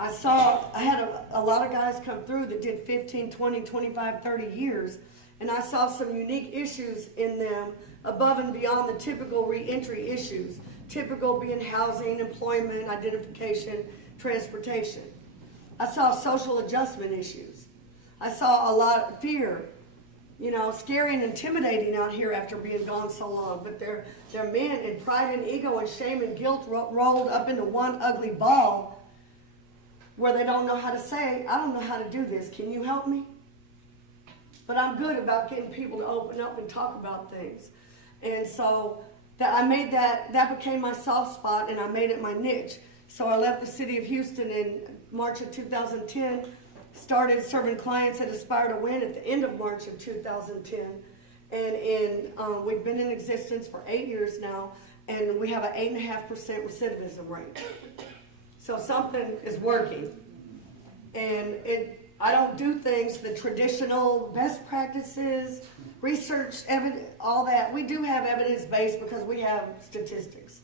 I had a lot of guys come through that did 15, 20, 25, 30 years, and I saw some unique issues in them above and beyond the typical reentry issues. Typical being housing, employment, identification, transportation. I saw social adjustment issues. I saw a lot of fear, scary and intimidating out here after being gone so long. But they're men, and pride and ego and shame and guilt rolled up into one ugly ball where they don't know how to say, I don't know how to do this. Can you help me? But I'm good about getting people to open up and talk about things. And so I made that became my soft spot, and I made it my niche. So I left the city of Houston in March of 2010, started serving clients at Aspire to Win at the end of March of 2010. And we've been in existence for 8 years now, and we have an 8.5% recidivism rate. So something is working. And I don't do things, the traditional best practices, research, evidence, all that. We do have evidence-based because we have statistics,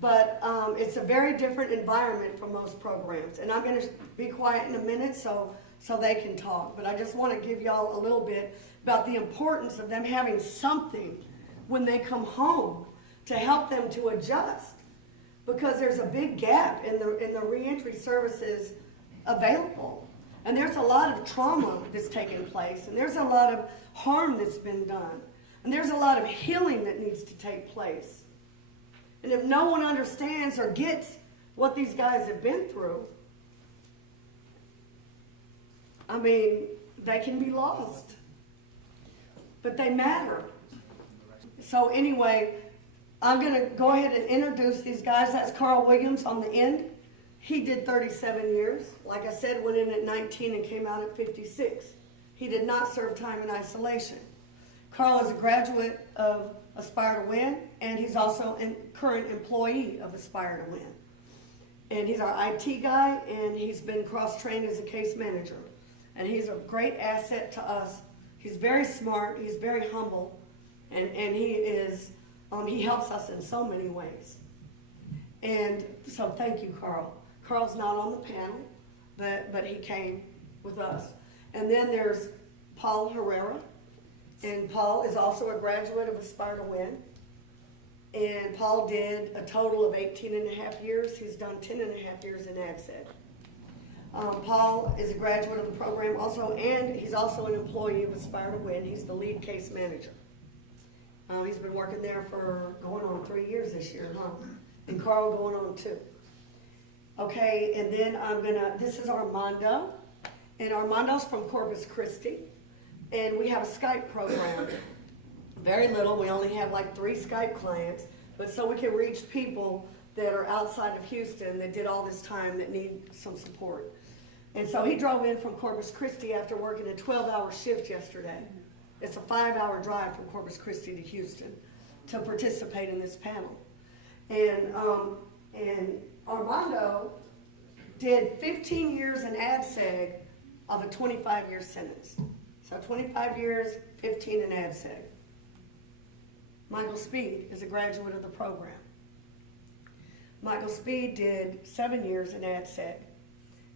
But it's a very different environment from most programs. And I'm going to be quiet in a minute so they can talk. But I just want to give y'all a little bit about the importance of them having something when they come home to help them to adjust. Because there's a big gap in the reentry services available. And there's a lot of trauma that's taking place. And there's a lot of harm that's been done. And there's a lot of healing that needs to take place. And if no one understands or gets what these guys have been through, they can be lost. But they matter. So anyway, I'm going to go ahead and introduce these guys. That's Carl Williams on the end. He did 37 years. Like I said, went in at 19 and came out at 56. He did not serve time in isolation. Carl is a graduate of Aspire to Win, and he's also a current employee of Aspire to Win. And he's our IT guy, and he's been cross-trained as a case manager. And he's a great asset to us. He's very smart, he's very humble, and he helps us in so many ways. And so thank you, Carl. Carl's not on the panel, but he came with us. And then there's Paul Herrera. And Paul is also a graduate of Aspire to Win. And Paul did a total of 18 and a half years. He's done 10 and a half years in ADSEG. Paul is a graduate of the program also, and he's also an employee of Aspire to Win. He's the lead case manager. He's been working there for going on 3 years this year, And Carl going on 2. Okay, and then this is Armando. And Armando's from Corpus Christi. And we have a Skype program. Very little. We only have like 3 Skype clients. But so we can reach people that are outside of Houston that did all this time that need some support. And so he drove in from Corpus Christi after working a 12-hour shift yesterday. It's a 5-hour drive from Corpus Christi to Houston to participate in this panel. And Armando did 15 years in ADSEG of a 25-year sentence. So 25 years, 15 in ADSEG. Michael Speed is a graduate of the program. Michael Speed did 7 years in ADSEG.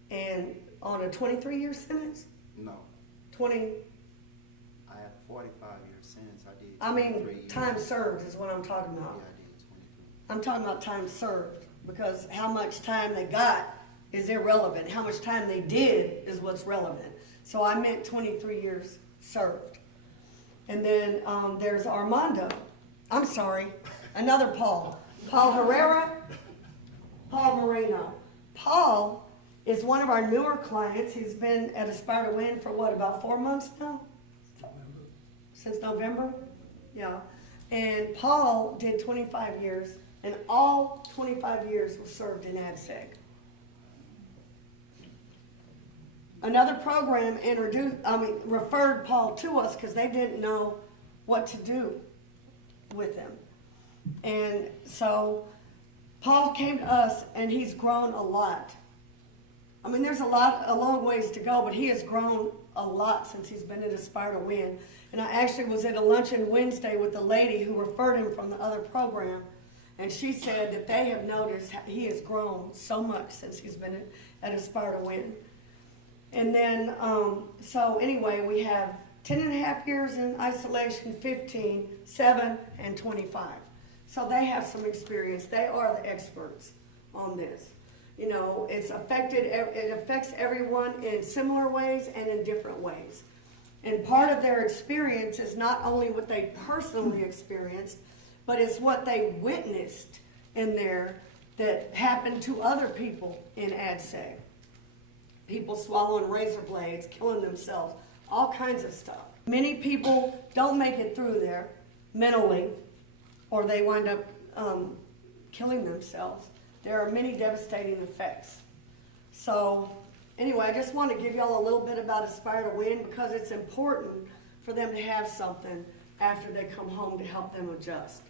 And on a 23-year sentence? No. 20. I have 45-year sentence. I did 23 years. Time served is what I'm talking about. Yeah, I did 23. I'm talking about time served, because how much time they got is irrelevant. How much time they did is what's relevant. So I meant 23 years served. And then there's Armando. I'm sorry, another Paul. Paul Herrera, Paul Moreno. Paul is one of our newer clients. He's been at Aspire to Win for about 4 months now? Since November? Yeah. And Paul did 25 years, and all 25 years was served in ADSEG. Another program referred Paul to us because they didn't know what to do with him. And so Paul came to us, and he's grown a lot. There's a long ways to go, but he has grown a lot since he's been at Aspire to Win. And I actually was at a luncheon Wednesday with the lady who referred him from the other program, And she said that they have noticed he has grown so much since he's been at Aspire to Win. And then, so anyway, we have 10 and a half years in isolation, 15, 7, and 25. So they have some experience. They are the experts on this. You know, it affects everyone in similar ways and in different ways. And part of their experience is not only what they personally experienced, but it's what they witnessed in there that happened to other people in ADSEG. People swallowing razor blades, killing themselves, all kinds of stuff. Many people don't make it through there mentally, or they wind up killing themselves. There are many devastating effects. So anyway, I just want to give y'all a little bit about Aspire to Win because it's important for them to have something after they come home to help them adjust.